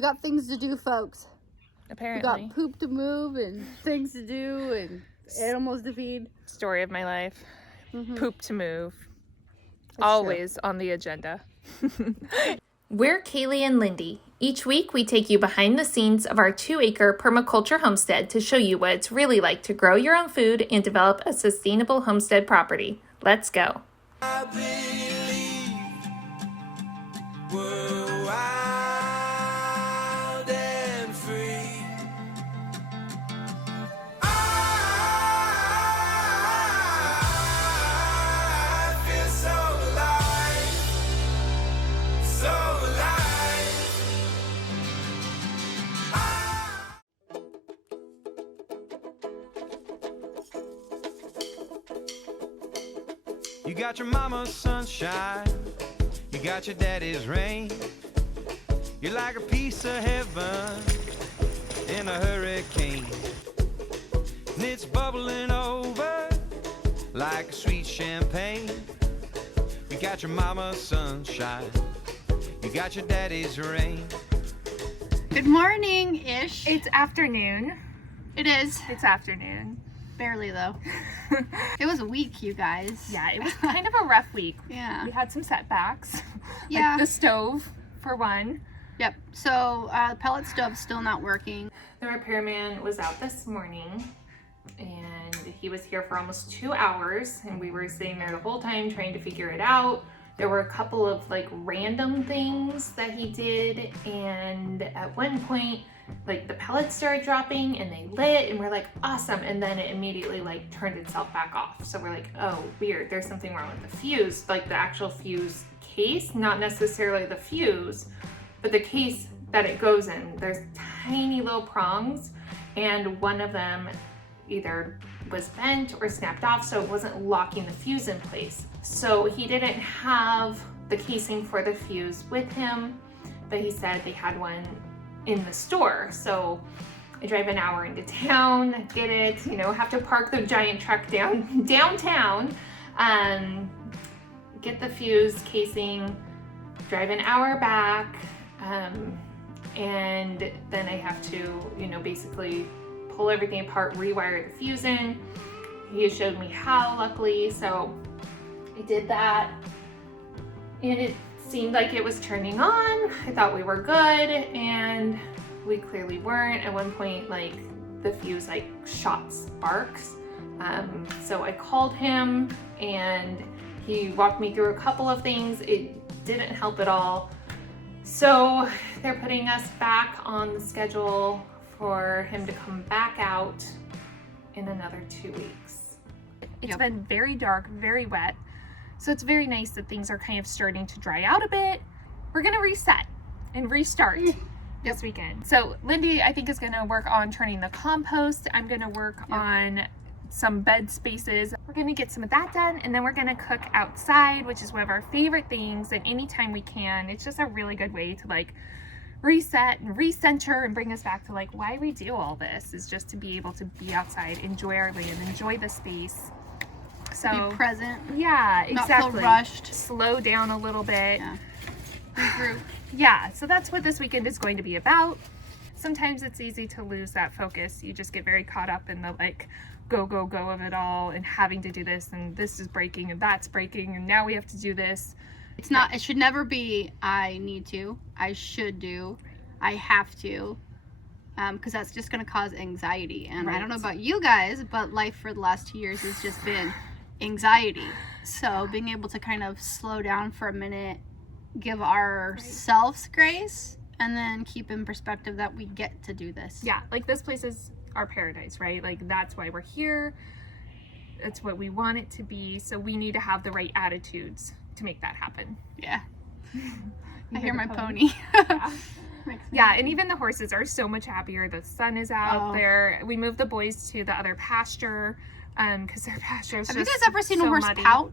We got things to do, folks. Apparently. We got poop to move and things to do and animals to feed. Story of my life. Poop to move. That's Always on the agenda. We're Kaylee and Lindy. Each week, we take you behind the scenes of our 2-acre permaculture homestead to show you what it's really like to grow your own food and develop a sustainable homestead property. Let's go. I believe we're wild and free. I feel so alive, so alive. You got your mama's sunshine, you got your daddy's rain. You're like a piece of heaven in a hurricane, and it's bubbling over like a sweet champagne. You got your mama's sunshine, you got your daddy's rain. Good morning-ish. It's afternoon. It is. It's afternoon. Barely, though. It was a week, you guys. Yeah, it was kind of a rough week. Yeah. We had some setbacks. Yeah. Like the stove, for one. Yep. So, the pellet stove's still not working. The repairman was out this morning, and he was here for almost 2 hours, and we were sitting there the whole time trying to figure it out. There were a couple of like random things that he did, and at one point, like the pellets started dropping and they lit, and we're like, awesome, and then it immediately like turned itself back off. So we're like, oh, weird, there's something wrong with the fuse, like the actual fuse case, not necessarily the fuse, but the case that it goes in. There's tiny little prongs, and one of them either was bent or snapped off, so it wasn't locking the fuse in place. So he didn't have the casing for the fuse with him, but he said they had one in the store. So I drive an hour into town, get it, have to park the giant truck downtown, get the fuse casing, drive an hour back, and then I have to, basically pull everything apart, rewire the fuse in. He showed me how, luckily, so I did that, and it seemed like it was turning on. I thought we were good, and we clearly weren't. At one point, like, the fuse shot sparks. So I called him, and he walked me through a couple of things. It didn't help at all. So they're putting us back on the schedule for him to come back out in another 2 weeks. It's been very dark, very wet. So it's very nice that things are kind of starting to dry out a bit. We're gonna reset and restart this weekend. So Lindy, I think, is gonna work on turning the compost. I'm gonna work on some bed spaces. We're gonna get some of that done, and then we're gonna cook outside, which is one of our favorite things, and anytime we can. It's just a really good way to reset and recenter and bring us back to why we do all this, is just to be able to be outside, enjoy our land, enjoy the space. So Be present. Yeah, exactly. Not feel rushed. Slow down a little bit. Yeah. Regroup. Yeah, so that's what this weekend is going to be about. Sometimes it's easy to lose that focus. You just get very caught up in the go of it all, and having to do this, and this is breaking and that's breaking, and now we have to do this. It should never be I need to, I should do, I have to, because that's just going to cause anxiety. And I don't know about you guys, but life for the last 2 years has just been anxiety. So being able to kind of slow down for a minute, give ourselves grace, and then keep in perspective that we get to do this. Yeah, this place is our paradise, right? That's why we're here. It's what we want it to be. So we need to have the right attitudes to make that happen. Yeah. I hear my pony. Yeah. Yeah, and even the horses are so much happier. The sun is out there. We moved the boys to the other pasture because their pasture is Have just you guys ever seen a horse muddy. pout?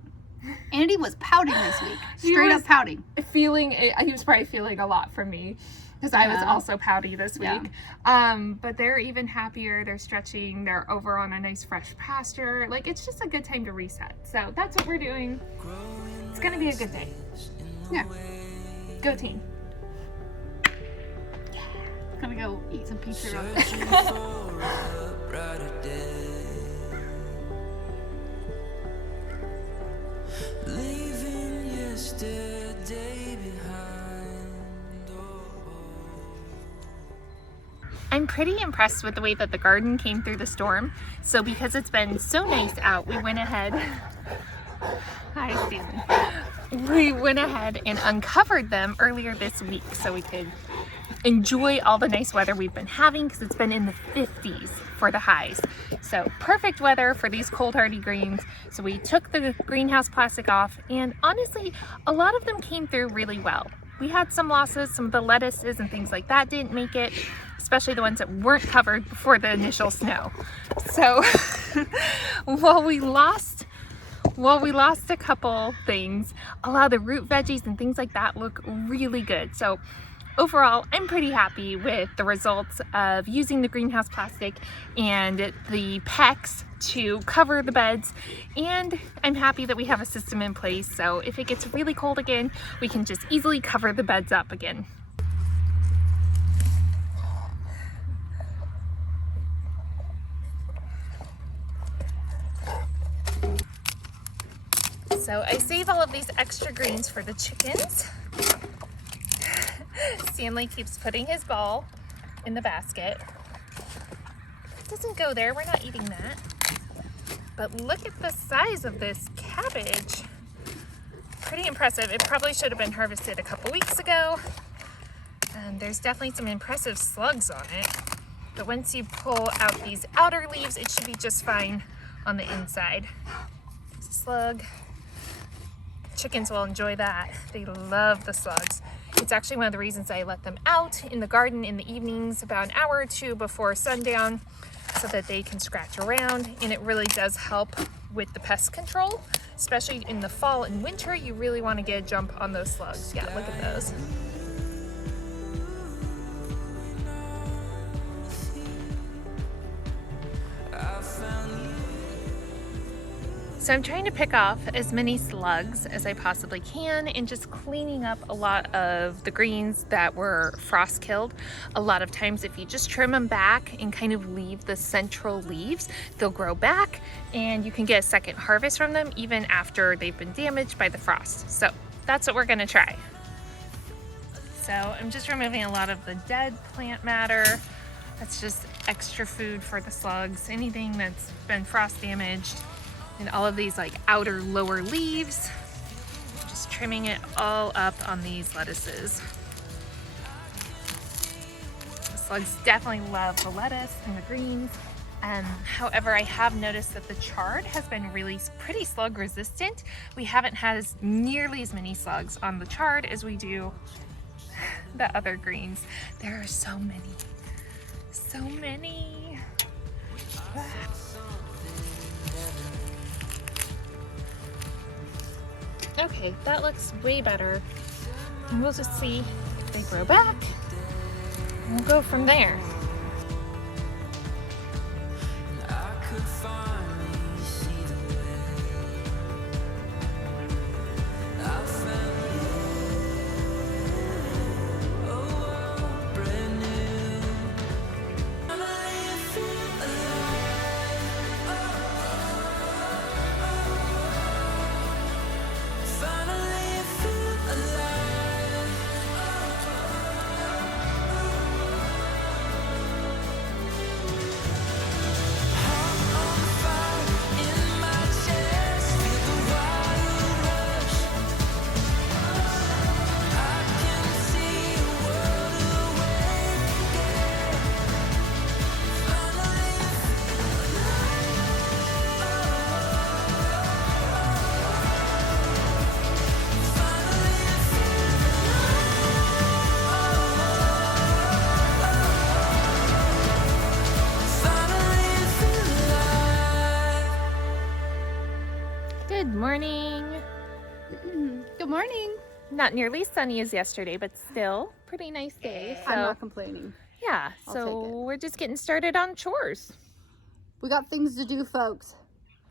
Andy was pouting this week. He Straight was up pouting. He was probably feeling a lot from me, because I was also pouty this week. But they're even happier. They're stretching. They're over on a nice fresh pasture. It's just a good time to reset. So that's what we're doing. It's going to be a good day. Yeah. Go team. gonna go eat some pizza real Searching quick. for a brighter day. Leaving yesterday behind. I'm pretty impressed with the way that the garden came through the storm. So because it's been so nice out, we went ahead. Hi, Stephen. We went ahead and uncovered them earlier this week so we could enjoy all the nice weather we've been having, because it's been in the 50s for the highs. So perfect weather for these cold hardy greens. So we took the greenhouse plastic off, and honestly, a lot of them came through really well. We had some losses, some of the lettuces and things like that didn't make it, especially the ones that weren't covered before the initial snow. So while we lost a couple things, a lot of the root veggies and things like that look really good. So overall, I'm pretty happy with the results of using the greenhouse plastic and the PEX to cover the beds, and I'm happy that we have a system in place, so if it gets really cold again, we can just easily cover the beds up again. So I save all of these extra greens for the chickens. Stanley keeps putting his ball in the basket. It doesn't go there, we're not eating that. But look at the size of this cabbage. Pretty impressive. It probably should have been harvested a couple weeks ago. And there's definitely some impressive slugs on it. But once you pull out these outer leaves, it should be just fine on the inside. There's a slug. Chickens will enjoy that. They love the slugs. It's actually one of the reasons I let them out in the garden in the evenings about an hour or two before sundown, so that they can scratch around, and it really does help with the pest control, especially in the fall and winter. You really want to get a jump on those slugs. Yeah, look at those. So I'm trying to pick off as many slugs as I possibly can, and just cleaning up a lot of the greens that were frost killed. A lot of times if you just trim them back and kind of leave the central leaves, they'll grow back and you can get a second harvest from them even after they've been damaged by the frost. So that's what we're gonna try. So I'm just removing a lot of the dead plant matter. That's just extra food for the slugs, anything that's been frost damaged. And all of these like outer lower leaves, just trimming it all up on these lettuces. The slugs definitely love the lettuce and the greens. However, I have noticed that the chard has been really pretty slug resistant. We haven't had nearly as many slugs on the chard as we do the other greens. There are so many, so many. Okay, that looks way better. And we'll just see if they grow back. And we'll go from there. I could finally see the way. I found you. Oh, brand new. Finally feel alive. Finally feel alive. Heart on fire in my chest, feel the wild rush. I can see a world awake again. Finally feel Good morning. Good morning. Not nearly sunny as yesterday, but still pretty nice day. So I'm not complaining. yeah, I'll so take it. we're just getting started on chores, We got things to do, folks.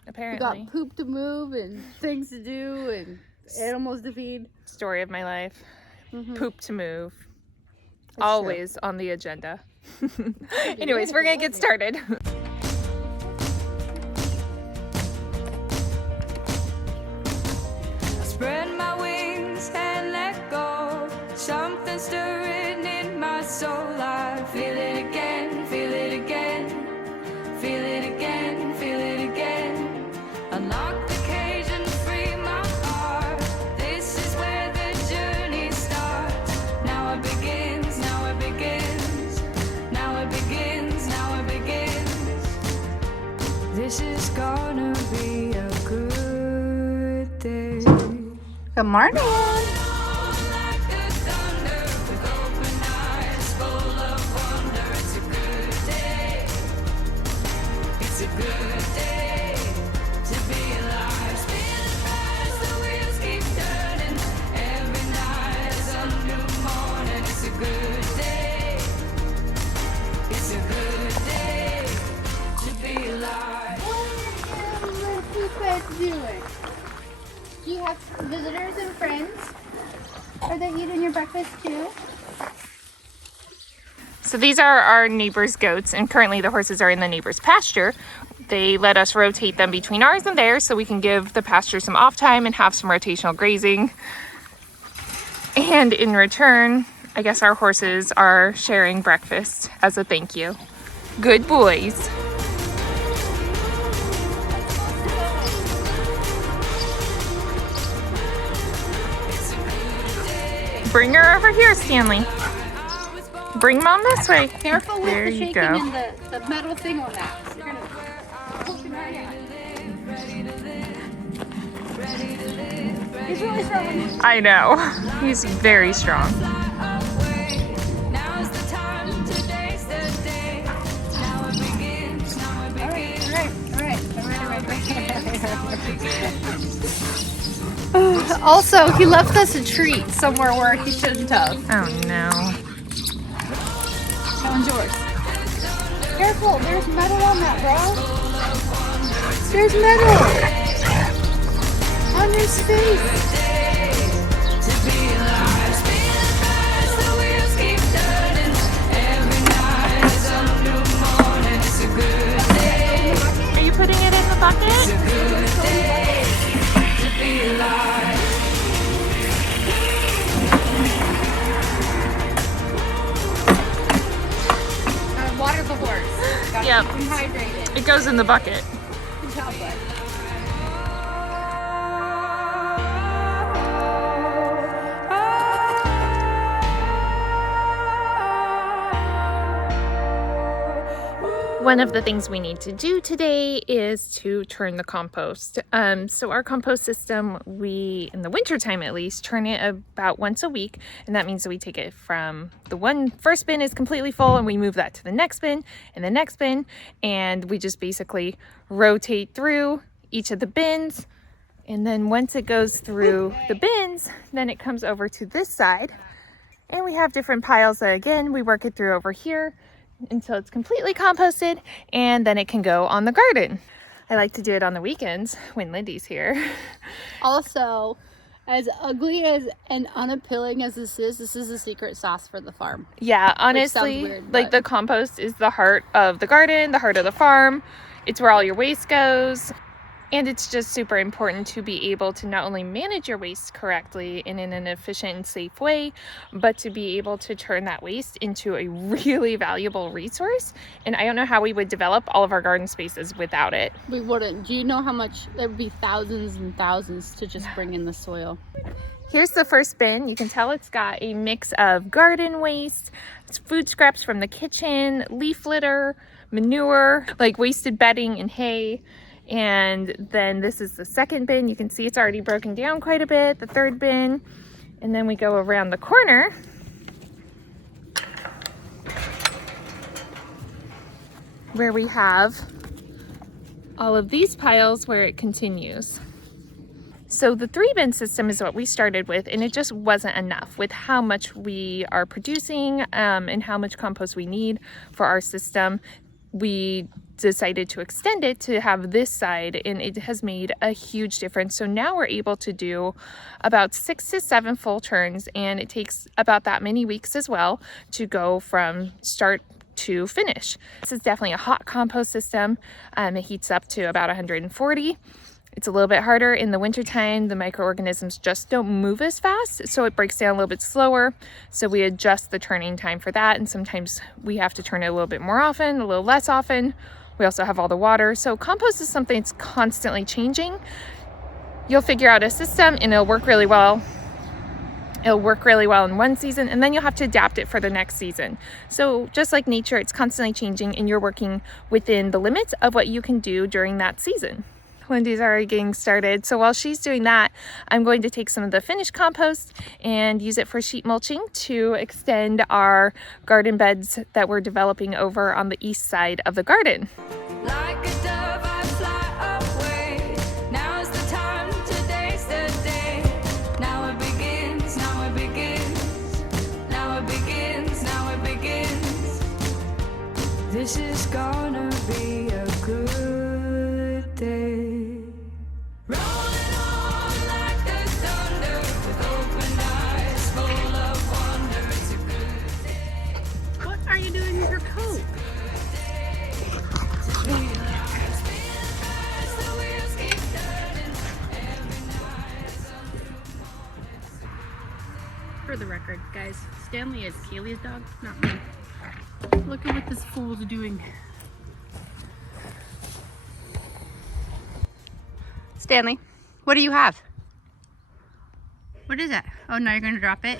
We apparently. got poop to move and things to do and animals to feed. Story of my life. Mhm. Poop to move. always on the agenda. Anyways, we're gonna get started. Spread my wings and let go. Something stirring in my soul. I feel it again, feel it again, feel it again, feel it again. Unlock the cage and free my heart. This is where the journey starts. Now it begins, now it begins, now it begins, now it begins. This is gonna be a good day. Good morning. Doing? Do you have visitors and friends? Are they eating your breakfast too? So these are our neighbor's goats, and currently the horses are in the neighbor's pasture. They let us rotate them between ours and theirs so we can give the pasture some off time and have some rotational grazing. And in return, I guess our horses are sharing breakfast as a thank you. Good boys. Bring her over here, Stanley. Bring Mom this way. Careful with there the you shaking go. and the metal thing on that. You're gonna poke him right out. He's really strong. I know. He's very strong. Also, he left us a treat somewhere where he shouldn't have. Oh no. That one's yours. Careful, there's metal on that, bro. There's metal on his face. Are you putting it in the bucket? Water the horse. Gotta Yep. keep him hydrated. It goes in the bucket. Good job, bud. One of the things we need to do today is to turn the compost. So our compost system, we, in the wintertime at least, turn it about once a week. And that means that we take it from the first bin is completely full and we move that to the next bin and the next bin. And we just basically rotate through each of the bins. And then once it goes through the bins, then it comes over to this side. And we have different piles that, again, we work it through over here until it's completely composted, and then it can go on the garden. I like to do it on the weekends when Lindy's here. Also, as ugly as and unappealing as this is the secret sauce for the farm. Yeah, honestly, weird, like but- the compost is the heart of the garden, the heart of the farm. It's where all your waste goes. And it's just super important to be able to not only manage your waste correctly and in an efficient and safe way, but to be able to turn that waste into a really valuable resource. And I don't know how we would develop all of our garden spaces without it. We wouldn't. Do you know how much there would be thousands and thousands to just bring in the soil? Here's the first bin. You can tell it's got a mix of garden waste, food scraps from the kitchen, leaf litter, manure, like wasted bedding and hay. And then this is the second bin. You can see it's already broken down quite a bit. The third bin. And then we go around the corner. Where we have all of these piles where it continues. So the 3-bin system is what we started with, and it just wasn't enough with how much we are producing and how much compost we need for our system. We decided to extend it to have this side, and it has made a huge difference. So now we're able to do about 6 to 7 full turns, and it takes about that many weeks as well to go from start to finish. This is definitely a hot compost system. It heats up to about 140. It's a little bit harder in the wintertime. The microorganisms just don't move as fast, so it breaks down a little bit slower. So we adjust the turning time for that, and sometimes we have to turn it a little bit more often, a little less often. We also have all the water. So compost is something that's constantly changing. You'll figure out a system and it'll work really well. It'll work really well in one season, and then you'll have to adapt it for the next season. So just like nature, it's constantly changing, and you're working within the limits of what you can do during that season. Lindy's already getting started. So while she's doing that, I'm going to take some of the finished compost and use it for sheet mulching to extend our garden beds that we're developing over on the east side of the garden. Like a dove, I fly away. Now is the time, today's the day. Now it begins, now it begins. Now it begins, now it begins. This is gonna be a good day. Rolling on like the thunder, with open eyes, full of wonder. It's a good day. What are you doing with your coat? For the record, guys, Stanley is Kaylee's dog, not me. Look at what this fool's doing. Stanley, what do you have? What is that? Oh, now you're gonna drop it?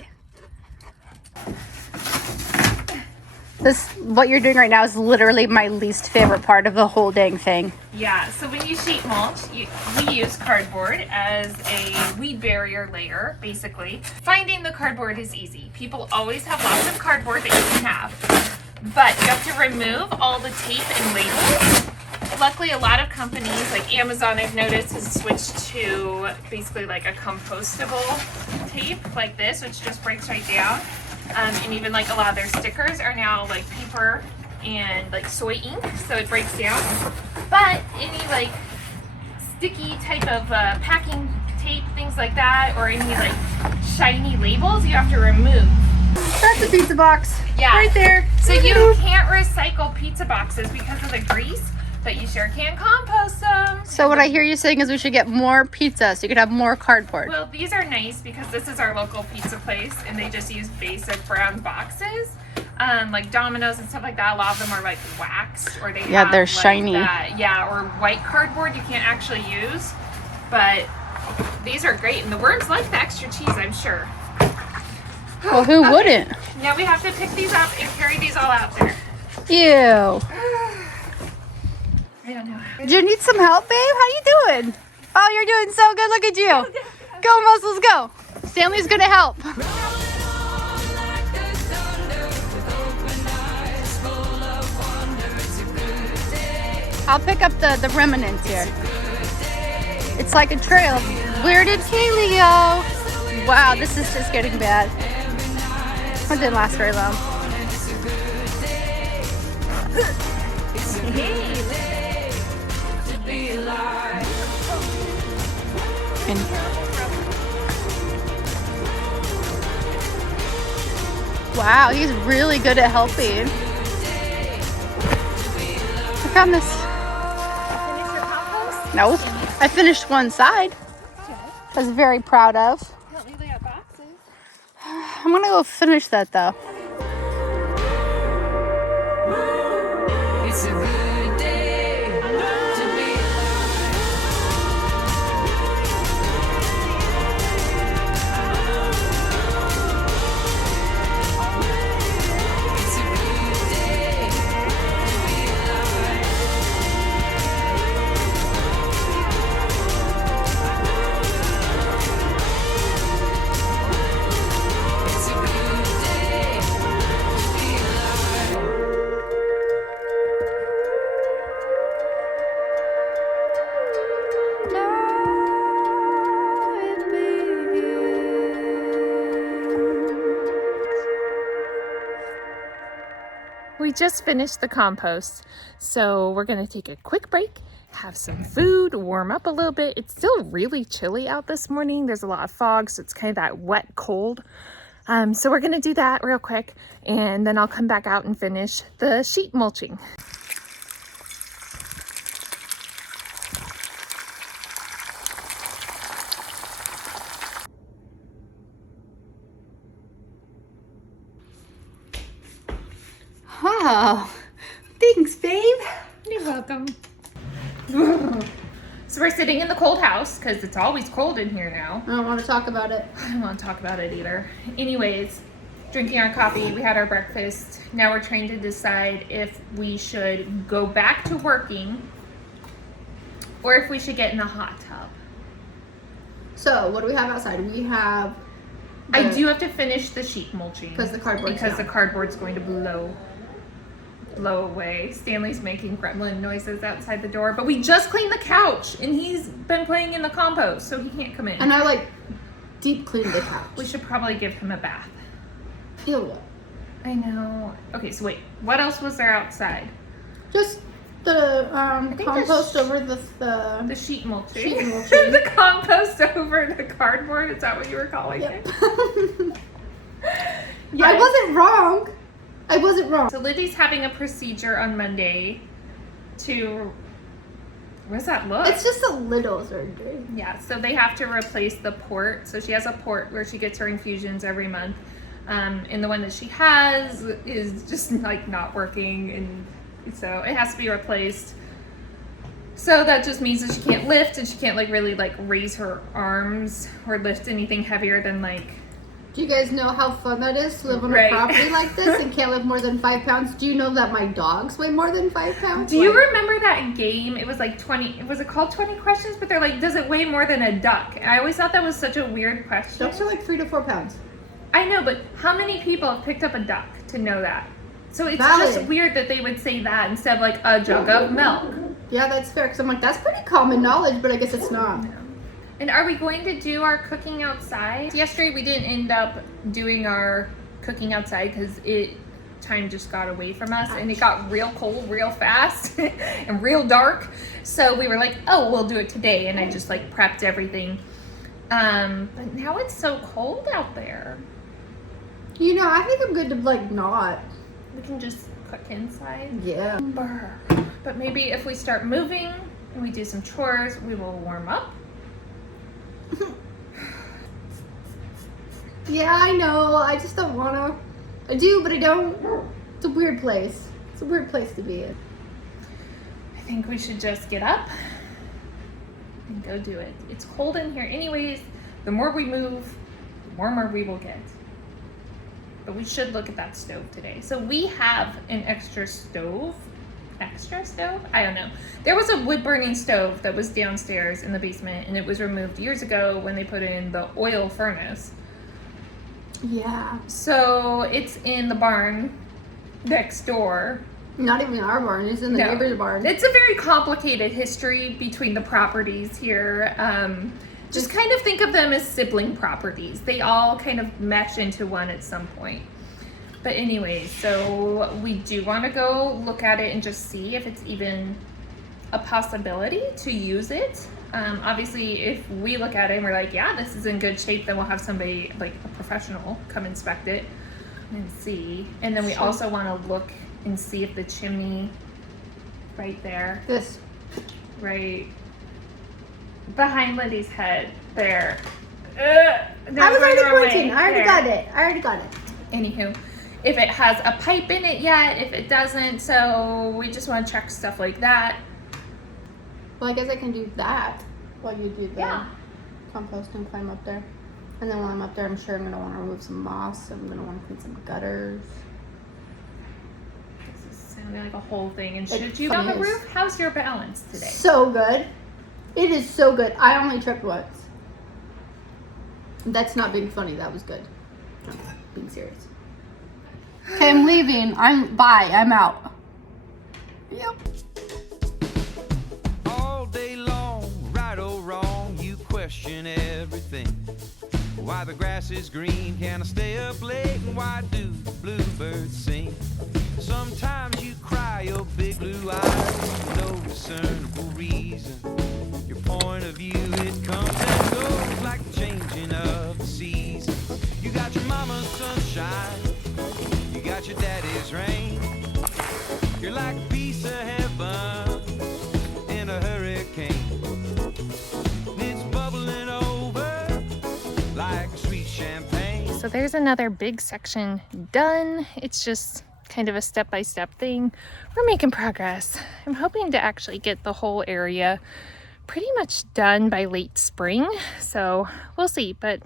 What you're doing right now is literally my least favorite part of the whole dang thing. Yeah, so when you sheet mulch, we use cardboard as a weed barrier layer, basically. Finding the cardboard is easy. People always have lots of cardboard that you can have, but you have to remove all the tape and labels. Luckily, a lot of companies like Amazon, I've noticed, has switched to basically like a compostable tape like this, which just breaks right down. And even like a lot of their stickers are now like paper and like soy ink, so it breaks down. But any like sticky type of packing tape, things like that, or any like shiny labels, you have to remove. That's a pizza box. Yeah. Right there. So you can't recycle pizza boxes because of the grease, but you sure can compost them. So what I hear you saying is we should get more pizza so you could have more cardboard. Well, these are nice because this is our local pizza place, and they just use basic brown boxes. Like Domino's and stuff like that, a lot of them are like waxed, or they have they're like shiny. Yeah, or white cardboard you can't actually use. But these are great, and the worms like the extra cheese, I'm sure. Well, who wouldn't? Now we have to pick these up and carry these all out there. Ew. I don't know. Do you need some help, babe? How you doing? Oh, you're doing so good. Look at you. Go, muscles, go. Stanley's gonna help. I'll pick up the remnants here. It's like a trail. Where did Kaylee go? Wow, this is just getting bad. It didn't last very long. Wow, he's really good at helping. Look on this. Finish your compost? No, I finished one side. I was very proud of. Help me lay out boxes. I'm gonna go finish that though. It's a good day to be alive. It's a good day to be alive. It's a good day We just finished the compost, so we're gonna take a quick break, have some food, warm up a little bit. It's still really chilly out this morning. There's a lot of fog, so it's kind of that wet cold. So we're gonna do that real quick, and then I'll come back out and finish the sheet mulching. Oh, thanks, babe. You're welcome. So we're sitting in the cold house because it's always cold in here now. I don't want to talk about it. I don't want to talk about it either. Anyways, drinking our coffee, we had our breakfast. Now we're trying to decide if we should go back to working or if we should get in a hot tub. So, what do we have outside? We have... I do have to finish the sheet mulching. Because the cardboard's Because down. the cardboard's going to blow away. Stanley's making gremlin noises outside the door, but we just cleaned the couch and he's been playing in the compost, so he can't come in. And I like deep cleaned the couch. We should probably give him a bath. Ew. I know. Okay, so wait, what else was there outside? Just the think compost the over the The sheet mulching. Sheet mulching. The compost over the cardboard. Is that what you were calling Yep. it? I wasn't wrong. I wasn't wrong. So Lindy's having a procedure on Monday to, what does that look? It's just a little surgery. Yeah, so they have to replace the port. So she has a port where she gets her infusions every month. And the one that she has is just like not working, and so it has to be replaced. So that just means that she can't lift and she can't like really like raise her arms or lift anything heavier than like. Do you guys know how fun that is to live on Right. a property like this and can't live more than 5 pounds? Do you know that my dogs weigh more than 5 pounds? Do you Like, remember that game? It was like 20, was it called 20 questions? But they're like, does it weigh more than a duck? I always thought that was such a weird question. Ducks are like 3 to 4 pounds. I know, but how many people have picked up a duck to know that? So it's Valid. just weird that they would say that instead of like a jug of milk. Yeah, that's fair. Because I'm like, that's pretty common knowledge, but I guess it's not. And are we going to do our cooking outside? Yesterday we didn't end up doing our cooking outside because time just got away from us and it got real cold real fast and real dark. So we were like, oh, we'll do it today. And I just like prepped everything. But now it's so cold out there. You know, I think I'm good to like not. We can just cook inside. Yeah. But maybe if we start moving and we do some chores, we will warm up. Yeah, I know. I just don't wanna. I do, but I don't. It's a weird place. It's a weird place to be in. I think we should just get up and go do it. It's cold in here anyways. The more we move, the warmer we will get. But we should look at that stove today. So we have an extra stove? I don't know. There was a wood burning stove that was downstairs in the basement and it was removed years ago when they put in the oil furnace. Yeah. So it's in the barn next door. Not even our barn. It's in the No. neighbor's barn. It's a very complicated history between the properties here. Just kind of think of them as sibling properties. They all kind of mesh into one at some point. But anyway, so we do want to go look at it and just see if it's even a possibility to use it. Obviously, if we look at it and we're like, yeah, this is in good shape, then we'll have somebody, like a professional, come inspect it and see. And then we also want to look and see if the chimney right there, This. right behind Lindy's head there. I was already pointing. I already got it. Anywho, if it has a pipe in it yet, if it doesn't, so we just want to check stuff like that. Well, I guess I can do that while you do the Yeah. compost and climb up there. And then while I'm up there, I'm sure I'm going to want to remove some moss. I'm going to want to clean some gutters. This is sounding like a whole thing. And It should you be on the funny is. roof? How's your balance today? So good. It is so good. I only tripped once. That's not being funny. That was good. No, being serious. Okay, I'm leaving. Bye. I'm out. Yep. All day long, right or wrong, you question everything. Why the grass is green, can I stay up late, and why do the bluebirds sing? Sometimes you cry your big blue eyes for no discernible reason. Your point of view, it comes and goes like the changing of the seasons. You got your mama's sunshine, you got your daddy's rain. You're like a piece of heaven in a hurricane. It's bubbling over like a sweet champagne. So there's another big section done. It's just kind of a step-by-step thing. We're making progress. I'm hoping to actually get the whole area pretty much done by late spring. So we'll see, but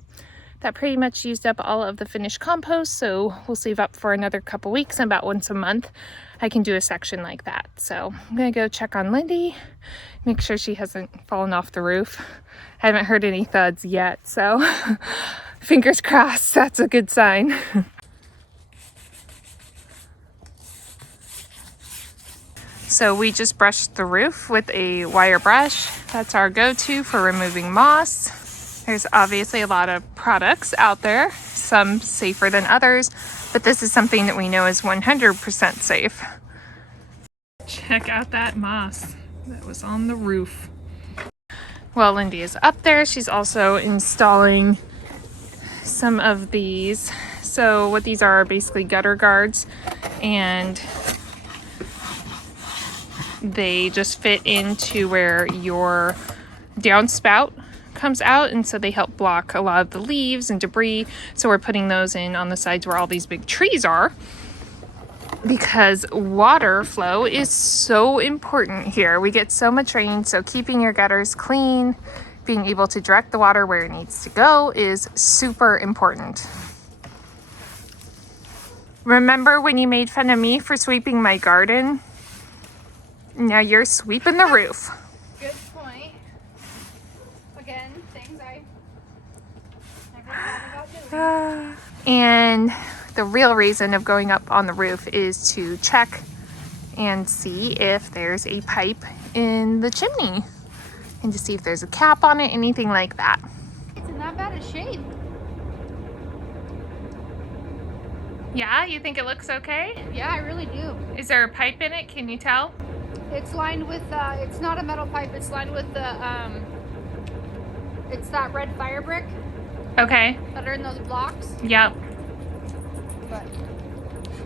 that pretty much used up all of the finished compost. So we'll save up for another couple weeks, and about once a month I can do a section like that. So I'm gonna go check on Lindy, make sure she hasn't fallen off the roof. I haven't heard any thuds yet, so fingers crossed, that's a good sign. So we just brushed the roof with a wire brush. That's our go-to for removing moss. There's obviously a lot of products out there, some safer than others, but this is something that we know is 100% safe. Check out that moss that was on the roof. Well, Lindy is up there. She's also installing some of these. So what these are basically gutter guards, and they just fit into where your downspout comes out, and so they help block a lot of the leaves and debris. So we're putting those in on the sides where all these big trees are, because water flow is so important here. We get so much rain, so keeping your gutters clean, being able to direct the water where it needs to go is super important. Remember when you made fun of me for sweeping my garden? Now you're sweeping the roof. Good point. Again, things I never thought about doing. And the real reason of going up on the roof is to check and see if there's a pipe in the chimney, and to see if there's a cap on it, anything like that. It's in that bad a shape. Yeah, you think it looks okay? Yeah, I really do. Is there a pipe in it? Can you tell? It's lined with, it's not a metal pipe, it's lined with the, it's that red fire brick Okay. that are in those blocks. Yep. But,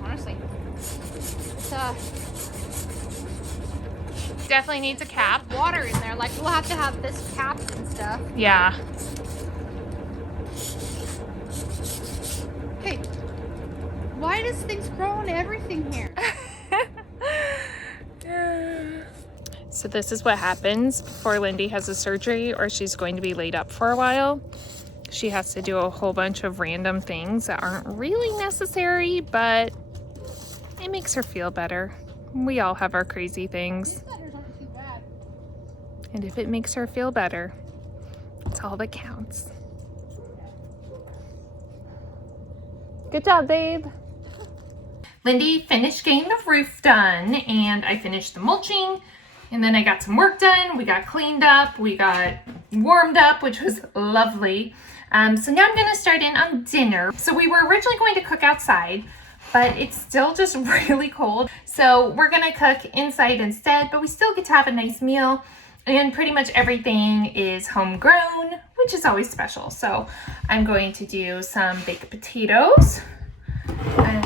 honestly, it's, Definitely needs a cap. water in there. Like, we'll have to have this capped and stuff. Yeah. Hey, why does things grow on everything here? So this is what happens before Lindy has a surgery, or she's going to be laid up for a while. She has to do a whole bunch of random things that aren't really necessary, but it makes her feel better. We all have our crazy things. These letters aren't too bad. And if it makes her feel better, it's all that counts. Good job, babe. Lindy finished getting the roof done, and I finished the mulching, and then I got some work done. We got cleaned up, we got warmed up, which was lovely. So now I'm gonna start in on dinner. So we were originally going to cook outside, but it's still just really cold. So we're gonna cook inside instead, but we still get to have a nice meal. And pretty much everything is homegrown, which is always special. So I'm going to do some baked potatoes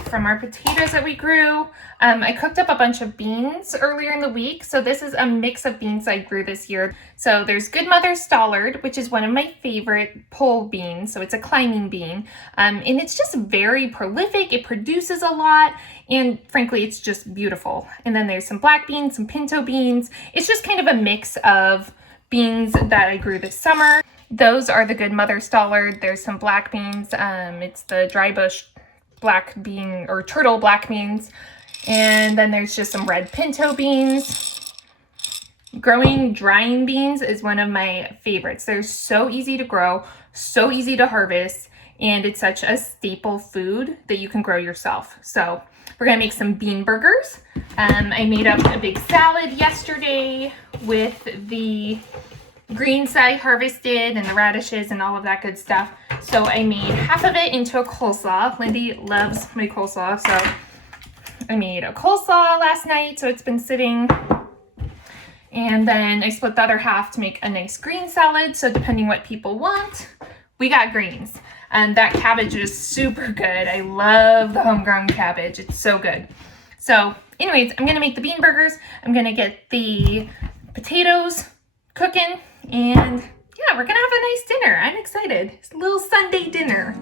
from our potatoes that we grew. I cooked up a bunch of beans earlier in the week. So this is a mix of beans I grew this year. So there's Good Mother Stallard, which is one of my favorite pole beans. So it's a climbing bean. And it's just very prolific. It produces a lot. And frankly, it's just beautiful. And then there's some black beans, some pinto beans. It's just kind of a mix of beans that I grew this summer. Those are the Good Mother Stallard. There's some black beans. It's the dry bush black bean or turtle black beans. And then there's just some red pinto beans. Growing drying beans is one of my favorites. They're so easy to grow, so easy to harvest, and it's such a staple food that you can grow yourself. So we're gonna make some bean burgers. I made up a big salad yesterday with the greens that I harvested and the radishes and all of that good stuff. So I made half of it into a coleslaw. Lindy loves my coleslaw, so I made a coleslaw last night, so it's been sitting. And then I split the other half to make a nice green salad. So depending what people want, we got greens. And that cabbage is super good. I love the homegrown cabbage. It's so good. So anyways, I'm gonna make the bean burgers. I'm gonna get the potatoes cooking, and yeah, we're gonna have a nice dinner. I'm excited. It's a little Sunday dinner.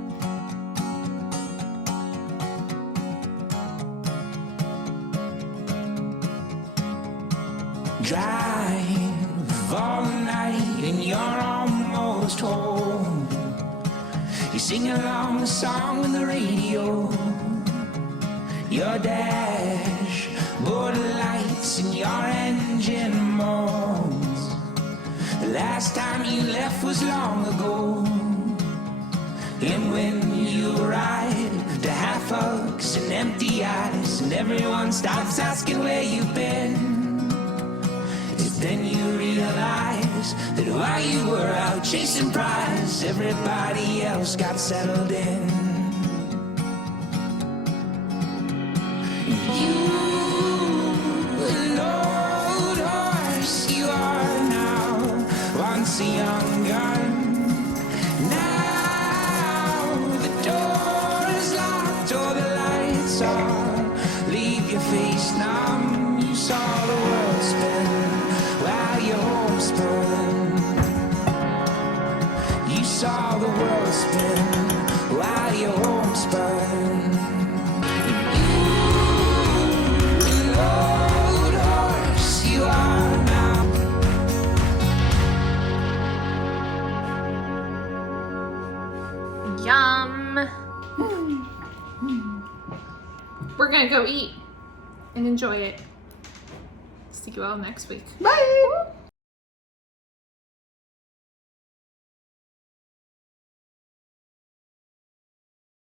Drive all night and you're almost home. You sing along the song on the radio. Your dashboard lights and your engine moans. The last time you left was long ago. And when you arrived, the half hugs and empty eyes, and everyone stops asking where you've been. Then you realize that while you were out chasing prize, everybody else got settled in. You, an old horse, you are now once a young gun. Now the door is locked, all the lights are. Leave your face numb. You saw the world spin. Your home spun. You saw the world spin while your home spun. You, an old horse, you are now. Yum. We're gonna go eat and enjoy it. See you all next week. Bye.